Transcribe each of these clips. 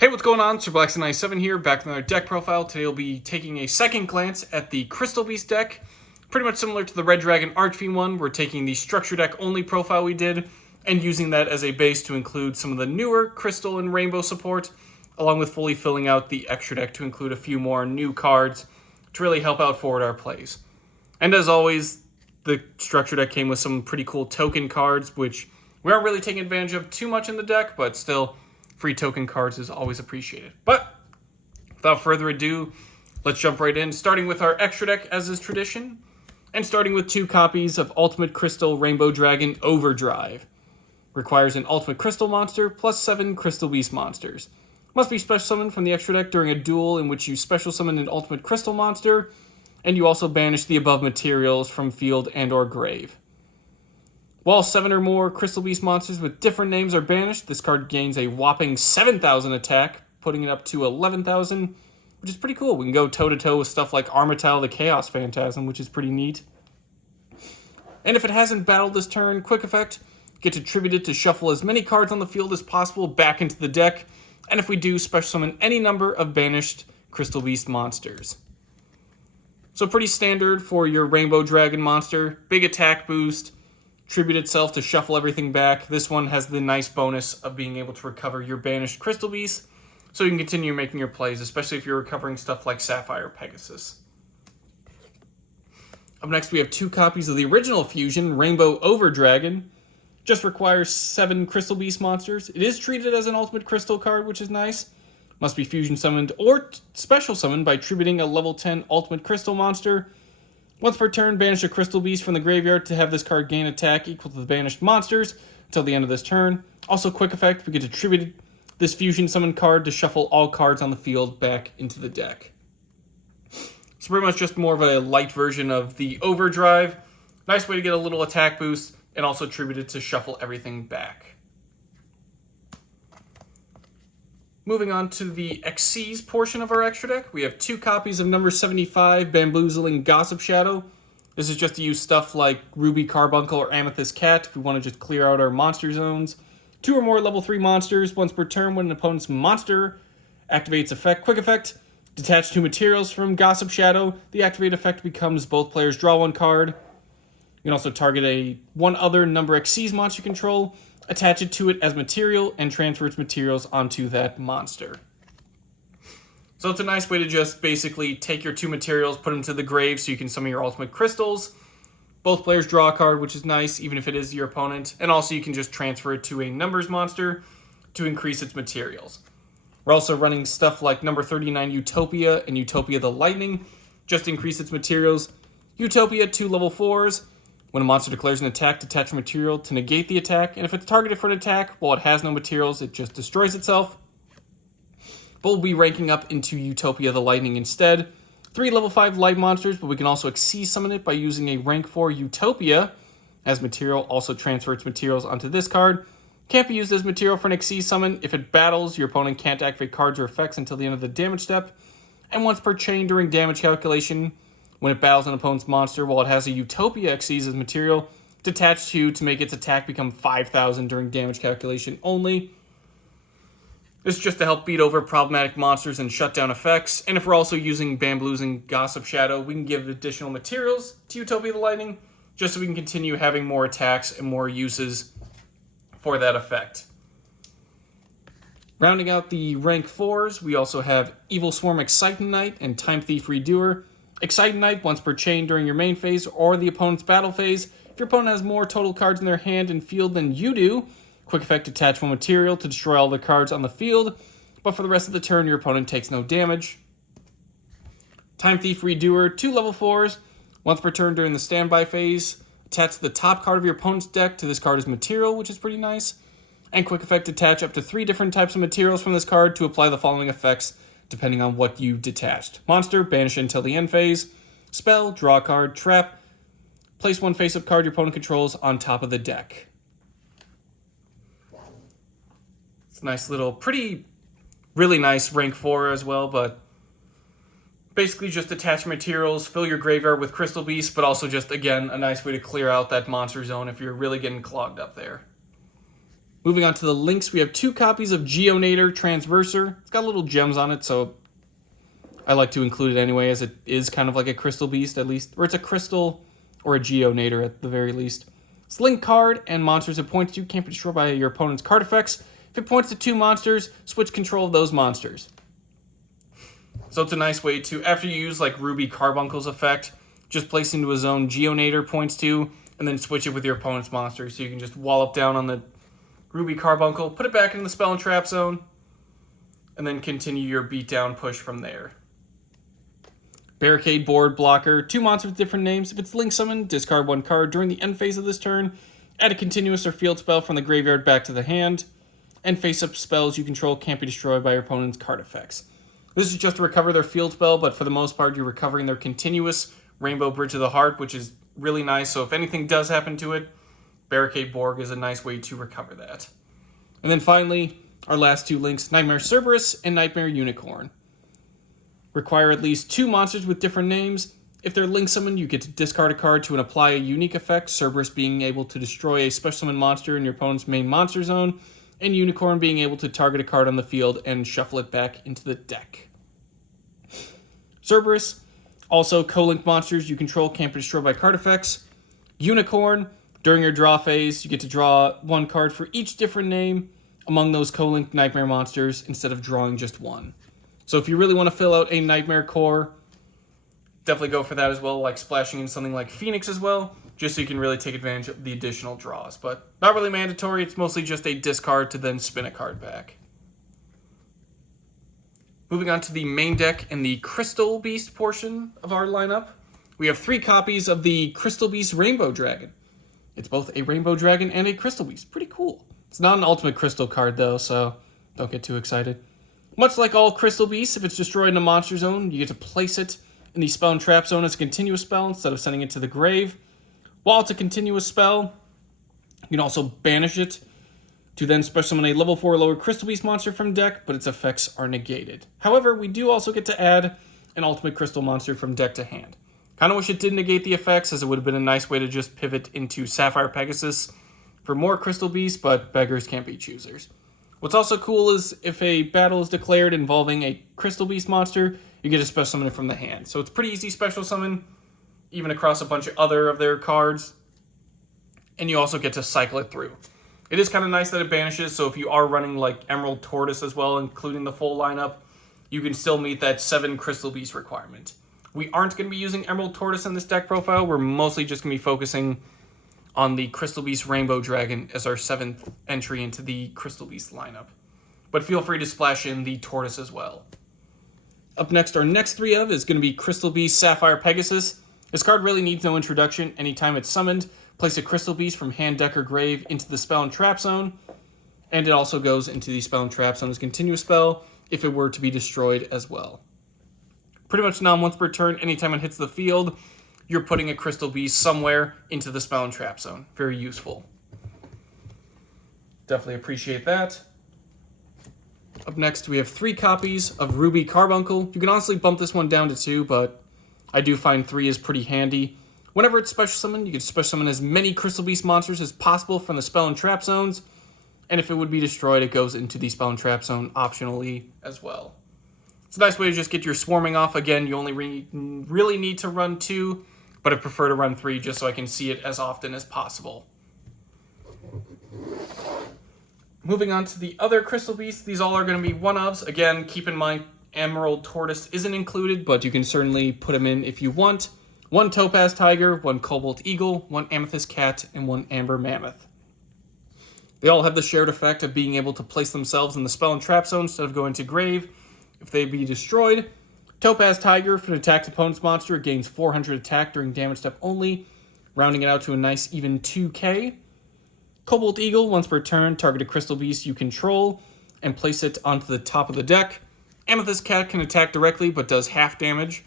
Hey, what's going on? SirBlackson97 here, back with another deck profile. Today we'll be taking a second glance at the Crystal Beast deck. Pretty much similar to the Red Dragon Archfiend one, we're taking the structure deck only profile we did and using that as a base to include some of the newer Crystal and Rainbow support, along with fully filling out the extra deck to include a few more new cards to really help out forward our plays. And as always, the structure deck came with some pretty cool token cards, which we aren't really taking advantage of too much in the deck, but still, free token cards is always appreciated. But without further ado, let's jump right in, starting with our extra deck as is tradition, and starting with 2 copies of Ultimate Crystal Rainbow Dragon Overdrive. Requires an Ultimate Crystal monster plus 7 Crystal Beast monsters. Must be special summoned from the extra deck during a duel in which you special summon an Ultimate Crystal monster, and you also banish the above materials from field and or grave. While 7 or more Crystal Beast monsters with different names are banished, this card gains a whopping 7,000 attack, putting it up to 11,000, which is pretty cool. We can go toe-to-toe with stuff like Armital the Chaos Phantasm, which is pretty neat. And if it hasn't battled this turn, quick effect, get attributed to shuffle as many cards on the field as possible back into the deck, and if we do, special summon any number of banished Crystal Beast monsters. So pretty standard for your Rainbow Dragon monster, big attack boost, tribute itself to shuffle everything back. This one has the nice bonus of being able to recover your banished Crystal Beast, so you can continue making your plays, especially if you're recovering stuff like Sapphire Pegasus. Up next, we have 2 copies of the original fusion, Rainbow Overdragon. Just requires 7 Crystal Beast monsters. It is treated as an Ultimate Crystal card, which is nice. Must be fusion summoned or special summoned by tributing a level 10 Ultimate Crystal monster. Once per turn, banish a Crystal Beast from the graveyard to have this card gain attack equal to the banished monsters until the end of this turn. Also, quick effect, we get to tribute this fusion summon card to shuffle all cards on the field back into the deck. So pretty much just more of a light version of the Overdrive. Nice way to get a little attack boost and also tribute it to shuffle everything back. Moving on to the Xyz portion of our extra deck, we have 2 copies of number 75, Bamboozling Gossip Shadow. This is just to use stuff like Ruby Carbuncle or Amethyst Cat if we want to just clear out our monster zones. 2 or more level 3 monsters, once per turn when an opponent's monster activates quick effect. Detach 2 materials from Gossip Shadow. The activate effect becomes both players draw 1 card. You can also target one other number Xyz monster you control, attach it to it as material, and transfer its materials onto that monster. So it's a nice way to just basically take your 2 materials, put them to the grave so you can summon your Ultimate Crystals. Both players draw a card, which is nice, even if it is your opponent. And also you can just transfer it to a numbers monster to increase its materials. We're also running stuff like number 39 Utopia and Utopia the Lightning, just to increase its materials. Utopia, 2 level 4s. When a monster declares an attack, detach a material to negate the attack, and if it's targeted for an attack, while it has no materials, it just destroys itself. But we'll be ranking up into Utopia the Lightning instead. 3 level 5 light monsters, but we can also Xyz summon it by using a rank 4 Utopia as material, also transfer its materials onto this card. Can't be used as material for an Xyz summon. If it battles, your opponent can't activate cards or effects until the end of the damage step, and once per chain during damage calculation, when it battles an opponent's monster, while it has a Utopia Xyz as material, detach 2 to make its attack become 5,000 during damage calculation only. This is just to help beat over problematic monsters and shut down effects. And if we're also using Bamboozling Gossip Shadow, we can give additional materials to Utopia the Lightning, just so we can continue having more attacks and more uses for that effect. Rounding out the rank 4s, we also have Evil Swarm Exciting Knight and Time Thief Redoer. Exciting Knight once per chain during your main phase or the opponent's battle phase. If your opponent has more total cards in their hand and field than you do, quick effect, attach 1 material to destroy all the cards on the field, but for the rest of the turn, your opponent takes no damage. Time Thief Redoer, 2 level 4s, once per turn during the standby phase. Attach the top card of your opponent's deck to this card as material, which is pretty nice. And quick effect, attach up to 3 different types of materials from this card to apply the following effects depending on what you detached. Monster, banish until the end phase. Spell, draw a card. Trap, place 1 face-up card your opponent controls on top of the deck. It's a nice little, really nice rank 4 as well, but basically just attach materials, fill your graveyard with Crystal Beasts, but also just, again, a nice way to clear out that monster zone if you're really getting clogged up there. Moving on to the links, we have 2 copies of Geonator Transverser. It's got little gems on it, so I like to include it anyway, as it is kind of like a crystal beast at least. Or it's a crystal or a Geonator at the very least. It's link card, and monsters it points to can't be destroyed by your opponent's card effects. If it points to 2 monsters, switch control of those monsters. So it's a nice way to, after you use like Ruby Carbuncle's effect, just place into a zone Geonator points to, and then switch it with your opponent's monster. So you can just wallop down on the Ruby Carbuncle, put it back in the spell and trap zone, and then continue your beatdown push from there. Barricade Board Blocker, 2 monsters with different names. If it's link summoned, discard 1 card during the end phase of this turn. Add a continuous or field spell from the graveyard back to the hand. And face-up spells you control can't be destroyed by your opponent's card effects. This is just to recover their field spell, but for the most part, you're recovering their continuous Rainbow Bridge of the Heart, which is really nice. So if anything does happen to it, Barricade Borg is a nice way to recover that. And then finally, our last 2 links, Nightmare Cerberus and Nightmare Unicorn. Require at least 2 monsters with different names. If they're link summoned, you get to discard a card to apply a unique effect, Cerberus being able to destroy a special summon monster in your opponent's main monster zone, and Unicorn being able to target a card on the field and shuffle it back into the deck. Cerberus, also co-link monsters you control can't be destroyed by card effects. Unicorn, during your draw phase, you get to draw 1 card for each different name among those co-linked Nightmare monsters instead of drawing just 1. So if you really want to fill out a Nightmare core, definitely go for that as well, like splashing in something like Phoenix as well, just so you can really take advantage of the additional draws. But not really mandatory, it's mostly just a discard to then spin a card back. Moving on to the main deck and the Crystal Beast portion of our lineup, we have 3 copies of the Crystal Beast Rainbow Dragon. It's both a Rainbow Dragon and a Crystal Beast. Pretty cool. It's not an Ultimate Crystal card though, so don't get too excited. Much like all Crystal Beasts, if it's destroyed in a monster zone, you get to place it in the spell and trap zone as a continuous spell instead of sending it to the grave. While it's a continuous spell, you can also banish it to then special summon a level 4 or lower Crystal Beast monster from deck, but its effects are negated. However, we do also get to add an Ultimate Crystal monster from deck to hand. Kind of wish it did negate the effects, as it would have been a nice way to just pivot into Sapphire Pegasus for more Crystal Beasts, but beggars can't be choosers. What's also cool is if a battle is declared involving a Crystal Beast monster, you get to special summon it from the hand. So it's pretty easy special summon, even across a bunch of other of their cards, and you also get to cycle it through. It is kind of nice that it banishes, so if you are running like Emerald Tortoise as well, including the full lineup, you can still meet that 7 Crystal Beast requirement. We aren't going to be using Emerald Tortoise in this deck profile. We're mostly just going to be focusing on the Crystal Beast Rainbow Dragon as our 7th entry into the Crystal Beast lineup. But feel free to splash in the Tortoise as well. Up next, our next 3 of is going to be Crystal Beast Sapphire Pegasus. This card really needs no introduction. Anytime it's summoned, place a Crystal Beast from hand, deck, or grave into the spell and trap zone. And it also goes into the spell and trap zone as a continuous spell if it were to be destroyed as well. Pretty much once per turn, anytime it hits the field, you're putting a Crystal Beast somewhere into the spell and trap zone. Very useful. Definitely appreciate that. Up next, we have 3 copies of Ruby Carbuncle. You can honestly bump this one down to 2, but I do find 3 is pretty handy. Whenever it's special summoned, you can special summon as many Crystal Beast monsters as possible from the spell and trap zones. And if it would be destroyed, it goes into the spell and trap zone optionally as well. It's a nice way to just get your swarming off. Again, you only really need to run 2, but I prefer to run 3 just so I can see it as often as possible. Moving on to the other Crystal Beasts, these all are going to be one-ofs. Again, keep in mind, Emerald Tortoise isn't included, but you can certainly put them in if you want. 1 Topaz Tiger, 1 Cobalt Eagle, 1 Amethyst Cat, and 1 Amber Mammoth. They all have the shared effect of being able to place themselves in the spell and trap zone instead of going to grave. If they be destroyed, Topaz Tiger, if it attacks opponent's monster, it gains 400 attack during damage step only, rounding it out to a nice even 2k. Cobalt Eagle, once per turn, target a Crystal Beast you control and place it onto the top of the deck. Amethyst Cat can attack directly but does half damage.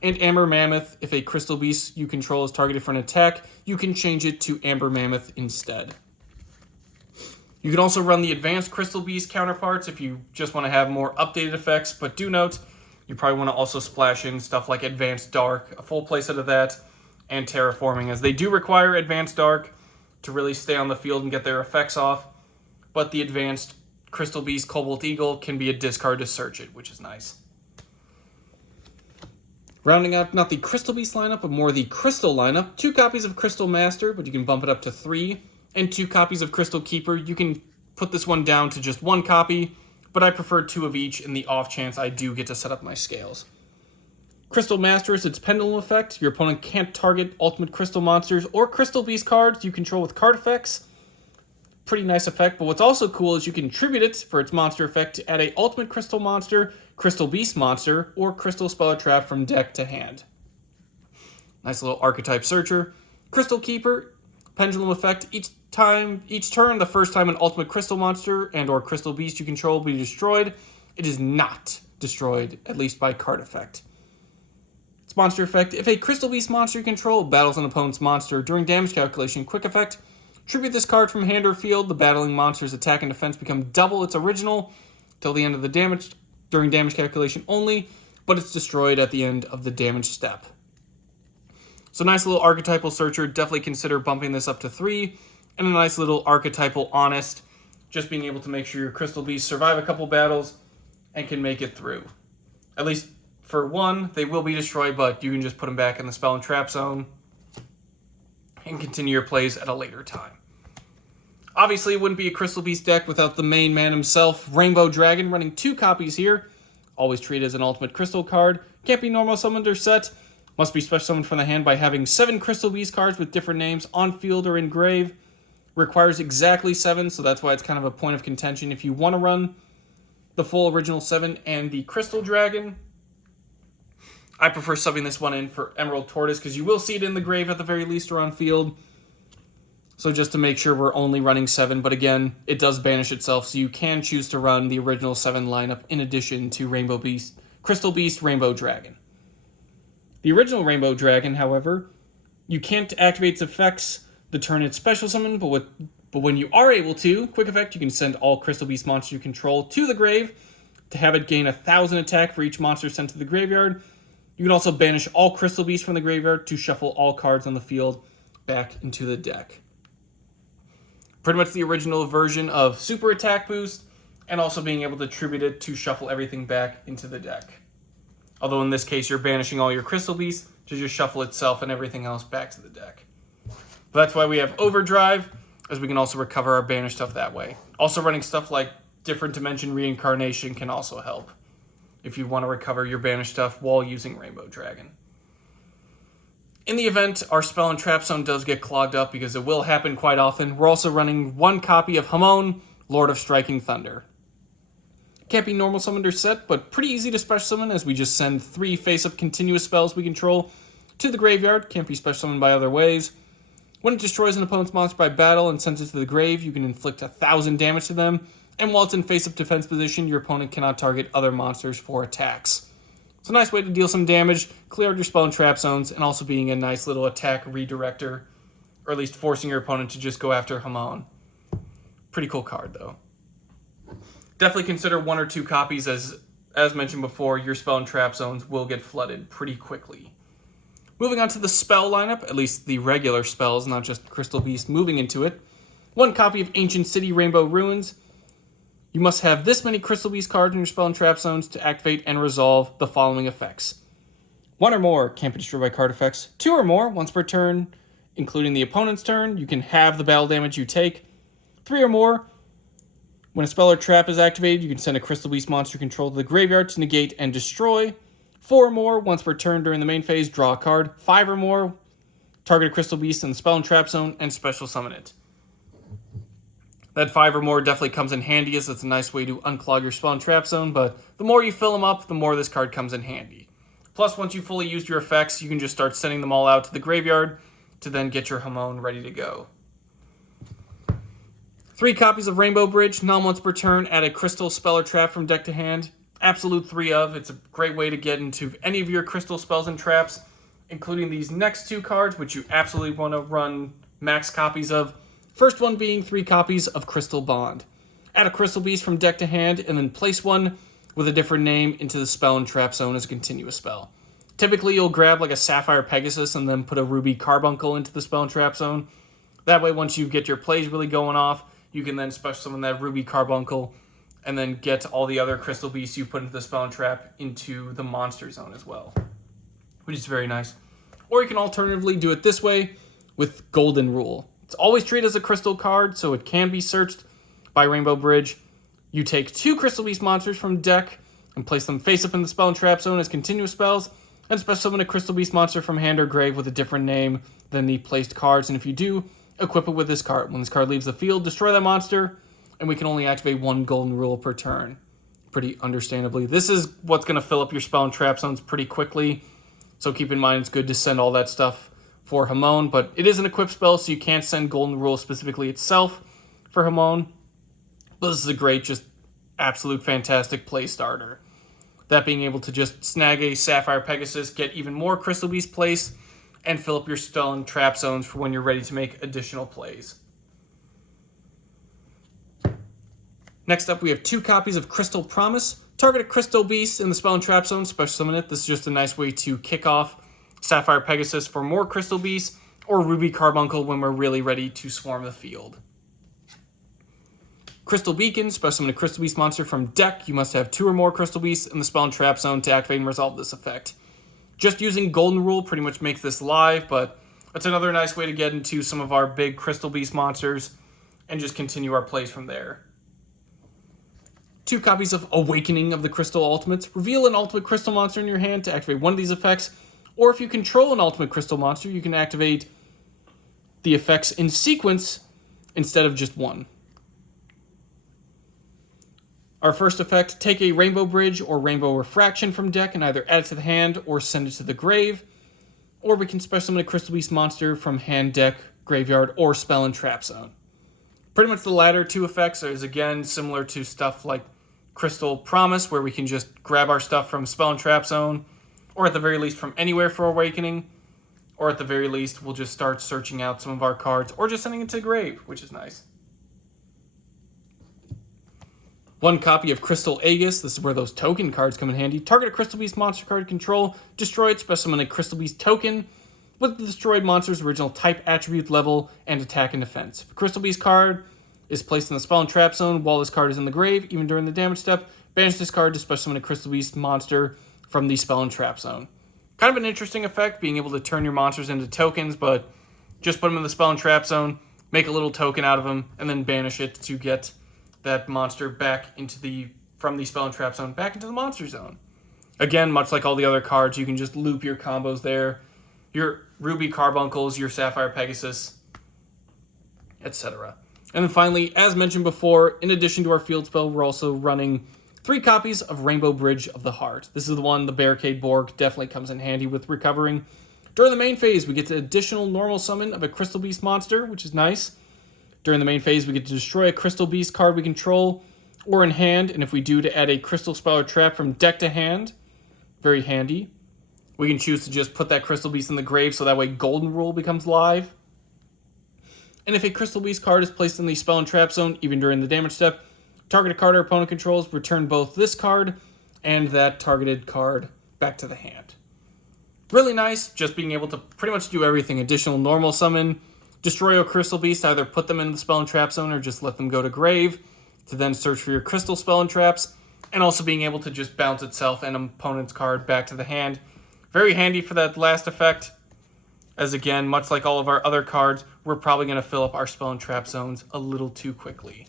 And Amber Mammoth, if a Crystal Beast you control is targeted for an attack, you can change it to Amber Mammoth instead. You can also run the advanced Crystal Beast counterparts if you just want to have more updated effects, but do note, you probably want to also splash in stuff like Advanced Dark, a full playset of that, and Terraforming, as they do require Advanced Dark to really stay on the field and get their effects off. but the advanced Crystal Beast Cobalt Eagle can be a discard to search it, which is nice. Rounding out not the Crystal Beast lineup, but more the Crystal lineup, 2 copies of Crystal Master, but you can bump it up to 3, and 2 copies of Crystal Keeper. You can put this one down to just 1 copy, but I prefer 2 of each in the off chance I do get to set up my scales. Crystal Master is its pendulum effect. Your opponent can't target ultimate crystal monsters or Crystal Beast cards you control with card effects. Pretty nice effect, but what's also cool is you can tribute it for its monster effect to add a ultimate crystal monster, Crystal Beast monster, or Crystal Spell or Trap from deck to hand. Nice little archetype searcher. Crystal Keeper, pendulum effect. Each turn, the first time an ultimate crystal monster and or Crystal Beast you control will be destroyed, it is not destroyed, at least by card effect. Its monster effect, if a Crystal Beast monster you control battles an opponent's monster during damage calculation, quick effect, tribute this card from hand or field. The battling monster's attack and defense become double its original till the end of the damage, during damage calculation only, but it's destroyed at the end of the damage step. So nice little archetypal searcher. Definitely consider bumping this up to 3, and a nice little archetypal honest, just being able to make sure your Crystal Beasts survive a couple battles and can make it through. At least for 1, they will be destroyed, but you can just put them back in the spell and trap zone and continue your plays at a later time. Obviously, it wouldn't be a Crystal Beast deck without the main man himself, Rainbow Dragon, running 2 copies here. Always treated as an ultimate crystal card. Can't be normal summoned or set. Must be special summoned from the hand by having 7 Crystal Beast cards with different names on field or in grave. Requires exactly 7, so that's why it's kind of a point of contention if you want to run the full original 7 and the Crystal Dragon. I prefer subbing this one in for Emerald Tortoise because you will see it in the grave at the very least or on field. So just to make sure we're only running 7, but again, it does banish itself, so you can choose to run the original 7 lineup in addition to Rainbow Beast, Crystal Beast, Rainbow Dragon. The original Rainbow Dragon, however, you can't activate its effects the turn it's special summon, but when you are able to, quick effect, you can send all Crystal Beast monsters you control to the grave to have it gain 1,000 attack for each monster sent to the graveyard. You can also banish all Crystal Beasts from the graveyard to shuffle all cards on the field back into the deck. Pretty much the original version of Super Attack Boost, and also being able to tribute it to shuffle everything back into the deck. Although in this case, you're banishing all your Crystal Beasts to just shuffle itself and everything else back to the deck. But that's why we have Overdrive, as we can also recover our banished stuff that way. Also running stuff like Different Dimension Reincarnation can also help if you want to recover your banished stuff while using Rainbow Dragon. In the event our spell and trap zone does get clogged up, because it will happen quite often, we're also running 1 copy of Hamon, Lord of Striking Thunder. Can't be normal summoned or set, but pretty easy to special summon, as we just send 3 face-up continuous spells we control to the graveyard. Can't be special summoned by other ways. When it destroys an opponent's monster by battle and sends it to the grave, you can inflict 1,000 damage to them, and while it's in face-up defense position, your opponent cannot target other monsters for attacks. It's a nice way to deal some damage, clear out your spell and trap zones, and also being a nice little attack redirector, or at least forcing your opponent to just go after Hamon. Pretty cool card, though. Definitely consider 1 or 2 copies, as mentioned before, your spell and trap zones will get flooded pretty quickly. Moving on to the spell lineup, at least the regular spells, not just Crystal Beast moving into it. 1 copy of Ancient City Rainbow Ruins. You must have this many Crystal Beast cards in your spell and trap zones to activate and resolve the following effects. 1 or more can't be destroyed by card effects. 2 or more, once per turn, including the opponent's turn, you can have the battle damage you take. 3 or more, when a spell or trap is activated, you can send a Crystal Beast monster you control to the graveyard to negate and destroy. 4 or more, once per turn during the main phase, draw a card. 5 or more, target a Crystal Beast in the spell and trap zone and special summon it. That 5 or more definitely comes in handy, as it's a nice way to unclog your spell and trap zone, but the more you fill them up, the more this card comes in handy. Plus, once you've fully used your effects, you can just start sending them all out to the graveyard to then get your Hamon ready to go. 3 copies of Rainbow Bridge, non-once per turn, add a crystal spell or trap from deck to hand. Absolute 3 of. It's a great way to get into any of your crystal spells and traps, including these next 2 cards, which you absolutely want to run max copies of. First one being 3 copies of Crystal Bond. Add a Crystal Beast from deck to hand, and then place one with a different name into the spell and trap zone as a continuous spell. Typically, you'll grab like a Sapphire Pegasus and then put a Ruby Carbuncle into the spell and trap zone. That way, once you get your plays really going off, you can then special summon that Ruby Carbuncle and then get all the other Crystal Beasts you've put into the Spell and Trap into the Monster Zone as well, which is very nice. Or you can alternatively do it this way with Golden Rule. It's always treated as a crystal card, so it can be searched by Rainbow Bridge. You take 2 Crystal Beast monsters from deck and place them face up in the Spell and Trap Zone as continuous spells, and special summon a Crystal Beast monster from hand or grave with a different name than the placed cards. And if you do, equip it with this card. When this card leaves the field, destroy that monster, and we can only activate 1 Golden Rule per turn. Pretty understandably. This is what's going to fill up your Spell and Trap Zones pretty quickly, so keep in mind it's good to send all that stuff for Hamon, but it is an equip spell, so you can't send Golden Rule specifically itself for Hamon. But this is a great, just absolute fantastic play starter. That being able to just snag a Sapphire Pegasus, get even more Crystal Beast place, and fill up your Spell and Trap Zones for when you're ready to make additional plays. Next up, we have 2 copies of Crystal Promise. Target a Crystal Beast in the Spell and Trap Zone, special summon it. This is just a nice way to kick off Sapphire Pegasus for more Crystal Beasts, or Ruby Carbuncle when we're really ready to swarm the field. Crystal Beacon, special summon a Crystal Beast monster from deck. You must have 2 or more Crystal Beasts in the Spell and Trap Zone to activate and resolve this effect. Just using Golden Rule pretty much makes this live, but it's another nice way to get into some of our big Crystal Beast monsters and just continue our plays from there. 2 copies of Awakening of the Crystal Ultimates. Reveal an Ultimate Crystal monster in your hand to activate one of these effects, or if you control an Ultimate Crystal monster, you can activate the effects in sequence instead of just one. Our first effect, take a Rainbow Bridge or Rainbow Refraction from deck and either add it to the hand or send it to the grave, or we can special summon a Crystal Beast monster from hand, deck, graveyard, or Spell and Trap Zone. Pretty much the latter 2 effects is again similar to stuff like Crystal Promise, where we can just grab our stuff from Spell and Trap Zone, or at the very least from anywhere for Awakening, or at the very least we'll just start searching out some of our cards, or just sending it to the grave, which is nice. 1 copy of Crystal Aegis. This is where those token cards come in handy. Target a Crystal Beast monster card control, destroy it, special summon a Crystal Beast token with the destroyed monster's original type, attribute, level, and attack and defense. If a Crystal Beast card is placed in the Spell and Trap Zone while this card is in the grave, even during the damage step, banish this card to special summon a Crystal Beast monster from the Spell and Trap Zone. Kind of an interesting effect, being able to turn your monsters into tokens, but just put them in the Spell and Trap Zone, make a little token out of them, and then banish it to get that monster back from the Spell and Trap Zone back into the Monster Zone. Again, much like all the other cards, you can just loop your combos there. Your Ruby Carbuncles, your Sapphire Pegasus, etc. And then finally, as mentioned before, in addition to our field spell, we're also running 3 copies of Rainbow Bridge of the Heart. This is the one, the Barricade Borg, definitely comes in handy with recovering. During the main phase, we get the additional normal summon of a Crystal Beast monster, which is nice. During the main phase, we get to destroy a Crystal Beast card we control or in hand, and if we do, to add a Crystal Spell or Trap from deck to hand. Very handy. We can choose to just put that Crystal Beast in the grave, so that way Golden Rule becomes live. And if a Crystal Beast card is placed in the Spell and Trap Zone, even during the damage step, target a card our opponent controls, return both this card and that targeted card back to the hand. Really nice, just being able to pretty much do everything. Additional normal summon, destroy a Crystal Beast, either put them in the Spell and Trap Zone or just let them go to grave, to then search for your Crystal Spell and Traps, and also being able to just bounce itself and opponent's card back to the hand. Very handy for that last effect, as again, much like all of our other cards, we're probably going to fill up our Spell and Trap Zones a little too quickly.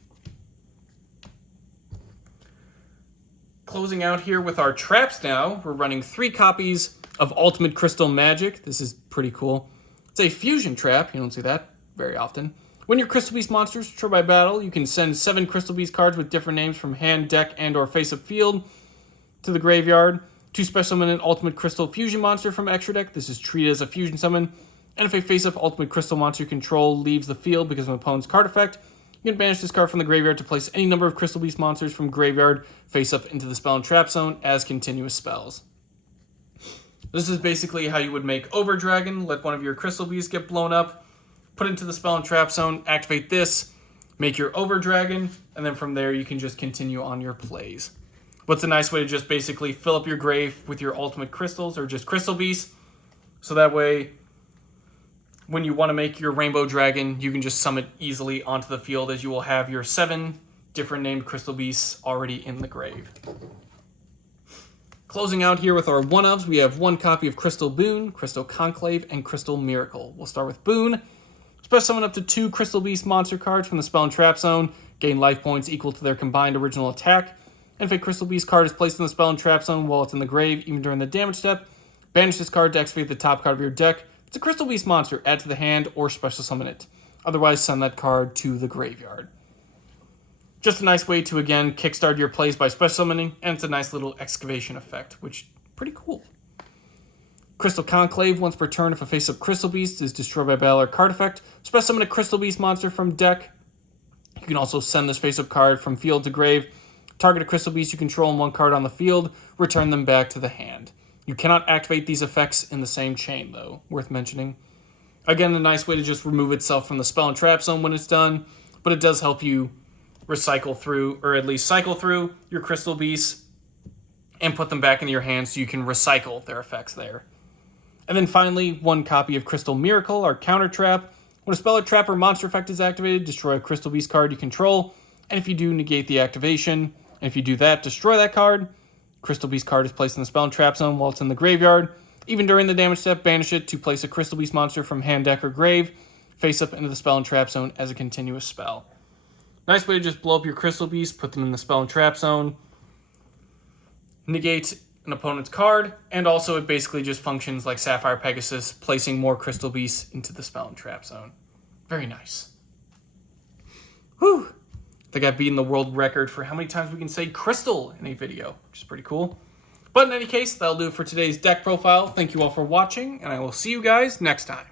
Closing out here with our traps now, we're running 3 copies of Ultimate Crystal Magic. This is pretty cool. It's a fusion trap. You don't see that very often. When your Crystal Beast monsters destroy by battle, you can send 7 Crystal Beast cards with different names from hand, deck, and or face-up field to the graveyard. To special summon an Ultimate Crystal Fusion monster from extra deck. This is treated as a fusion summon. And if a face-up Ultimate Crystal monster you control leaves the field because of an opponent's card effect, you can banish this card from the graveyard to place any number of Crystal Beast monsters from graveyard face-up into the Spell and Trap Zone as continuous spells. This is basically how you would make Over Dragon. Let one of your Crystal Beasts get blown up, put into the Spell and Trap Zone, activate this, make your Over Dragon, and then from there you can just continue on your plays. What's a nice way to just basically fill up your grave with your ultimate crystals or just Crystal Beasts, so that way when you want to make your Rainbow Dragon, you can just summon it easily onto the field, as you will have your 7 different named Crystal Beasts already in the grave. Closing out here with our one-ofs, we have 1 copy of Crystal Boon, Crystal Conclave, and Crystal Miracle. We'll start with Boon. Special summon up to 2 Crystal Beast monster cards from the Spell and Trap Zone, gain life points equal to their combined original attack. And if a Crystal Beast card is placed in the Spell and Trap Zone while it's in the grave, even during the damage step, banish this card to activate the top card of your deck. If it's a Crystal Beast monster, add to the hand or special summon it. Otherwise, send that card to the graveyard. Just a nice way to, again, kickstart your plays by special summoning, and it's a nice little excavation effect, which is pretty cool. Crystal Conclave, once per turn, if a face-up Crystal Beast is destroyed by battle or card effect, special summon a Crystal Beast monster from deck. You can also send this face-up card from field to grave. Target a Crystal Beast you control and 1 card on the field, return them back to the hand. You cannot activate these effects in the same chain, though, worth mentioning. Again, a nice way to just remove itself from the Spell and Trap Zone when it's done, but it does help you recycle through, or at least cycle through, your Crystal Beasts and put them back into your hand so you can recycle their effects there. And then finally, 1 copy of Crystal Miracle, our counter trap. When a spell or trap or monster effect is activated, destroy a Crystal Beast card you control, and if you do, negate the activation. And if you do that, destroy that card. Crystal Beast card is placed in the Spell and Trap Zone while it's in the graveyard. Even during the damage step, banish it to place a Crystal Beast monster from hand, deck, or grave, face up into the Spell and Trap Zone as a continuous spell. Nice way to just blow up your Crystal Beast, put them in the Spell and Trap Zone, negate an opponent's card, and also it basically just functions like Sapphire Pegasus, placing more Crystal Beasts into the Spell and Trap Zone. Very nice. Whew! I think I've beaten the world record for how many times we can say crystal in a video, which is pretty cool. But in any case, that'll do it for today's deck profile. Thank you all for watching, and I will see you guys next time.